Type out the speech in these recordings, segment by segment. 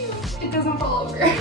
cute. It doesn't fall over. I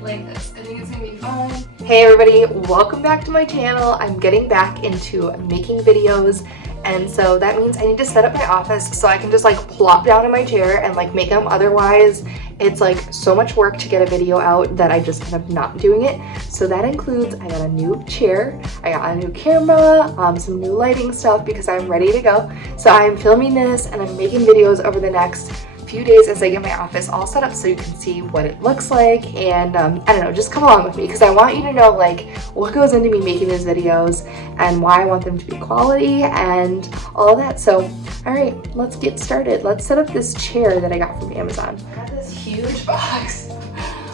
like this. I think it's gonna be fun. Hey everybody, welcome back to my channel. I'm getting back into making videos, and so that means I need to set up my office so I can just like plop down in my chair and like make them. Otherwise, it's like so much work to get a video out that I just end up not doing it. So that includes, I got a new chair, I got a new camera, some new lighting stuff because I'm ready to go. So I'm filming this and I'm making videos over the next few days as I get my office all set up so you can see what it looks like. And I don't know, just come along with me because I want you to know like what goes into me making these videos and why I want them to be quality and all of that. So all right, let's get started. Let's set up this chair that I got from Amazon. I got this huge box.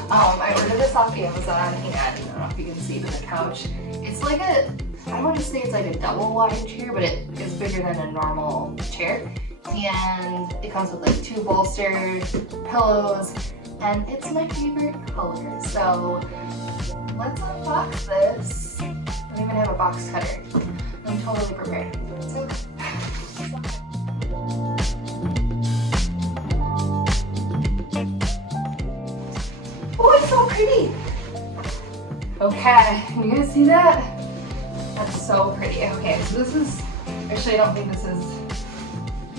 I ordered this off Amazon, and I don't know if you can see the couch. It's like a, I don't want to say it's like a double wide chair, but it is bigger than a normal chair. And it comes with like 2 bolsters, pillows, and it's my favorite color. So let's unbox this. I don't even have a box cutter. I'm totally prepared. So, oh, it's so pretty. Okay, you guys see that? That's so pretty. Okay, so this is, actually I don't think this is,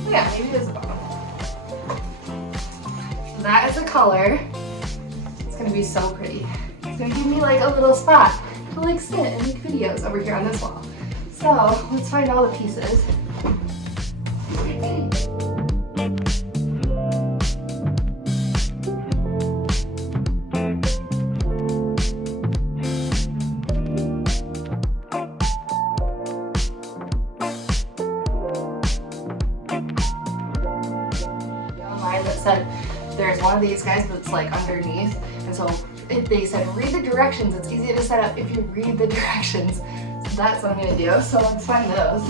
yeah, maybe it is a bottom. So that is the color. It's gonna be so pretty. It's gonna give me like a little spot to like sit and make videos over here on this wall. So let's find all the pieces. That said there's one of these guys that's like underneath, and so they said read the directions. It's easy to set up if you read the directions. So that's what I'm gonna do. So let's find those.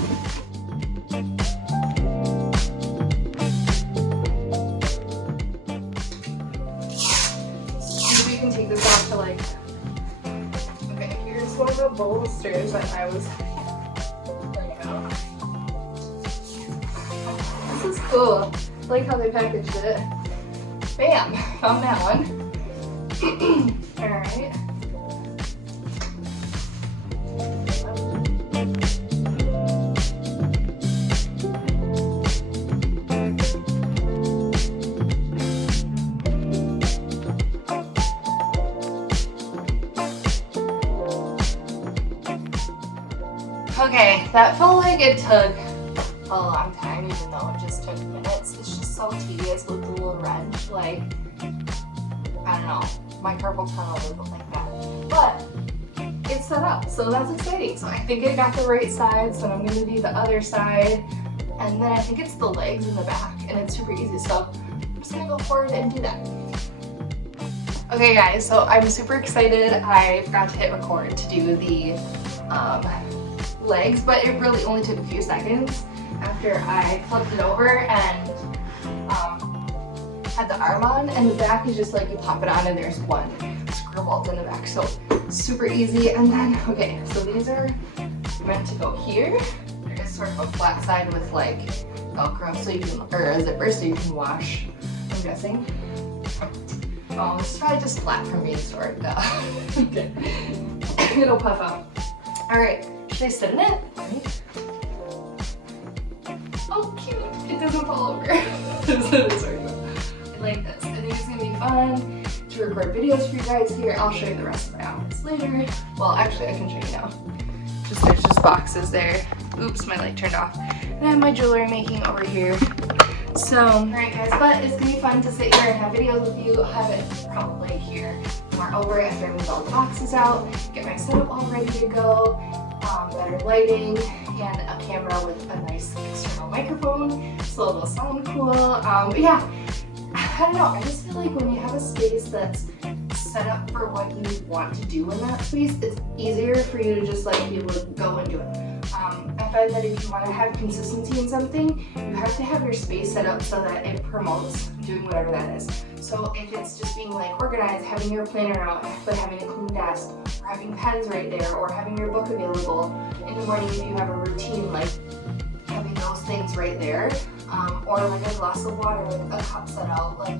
Maybe you can take this off to like, okay, here's one of the bolsters that I was laying out. This is cool. I like how they packaged it. Bam! Found that one. Alright. Okay, that felt like it took a long time, even though it just took minutes. It's just so tedious with the little wrench. Like, I don't know, my carpal tunnel doesn't like that. But it's set up, so that's exciting. So I think I got the right side, so I'm gonna do the other side. And then I think it's the legs in the back, and it's super easy. So I'm just gonna go forward and do that. Okay guys, so I'm super excited. I forgot to hit record to do the legs, but it really only took a few seconds after I flipped it over and had the arm on, and the back is just like you pop it on and there's one screw bolt in the back, so super easy. And then, okay, so these are meant to go here. There is sort of a flat side with like Velcro, so you can, or a zipper, so you can wash, I'm guessing. Oh, this is probably just flat from being stored, duh. Okay. It'll puff out. All right, should I sit in it? Right. Oh, cute. It doesn't fall over. I like this. I think it's gonna be fun to record videos for you guys here. I'll show you the rest of my office later. Well, actually, I can show you now. There's just boxes there. Oops, my light turned off. And I have my jewelry making over here. So, alright guys, but it's gonna be fun to sit here and have videos with you. I'll have it probably here more over after I move all the boxes out, get my setup all ready to go, better lighting, and a camera with a nice external microphone so it'll sound cool. But yeah, I don't know, I just feel like when you have a space that's set up for what you want to do in that space, it's easier for you to just like be able to go and do it. I find that if you want to have consistency in something, you have to have your space set up so that it promotes doing whatever that is. So if it's just being like organized, having your planner out, but having a clean desk, or having pens right there, or having your book available in the morning if you have a routine, like having those things right there, or like a glass of water, like a cup set out, like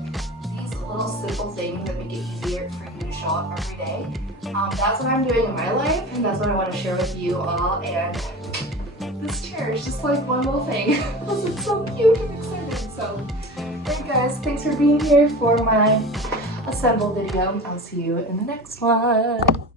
little simple things that make it easier for you to show up every day. That's what I'm doing in my life, and that's what I want to share with you all. And this chair is just like one little thing. It's so cute and excited. So, hey guys, thanks for being here for my assemble video. I'll see you in the next one.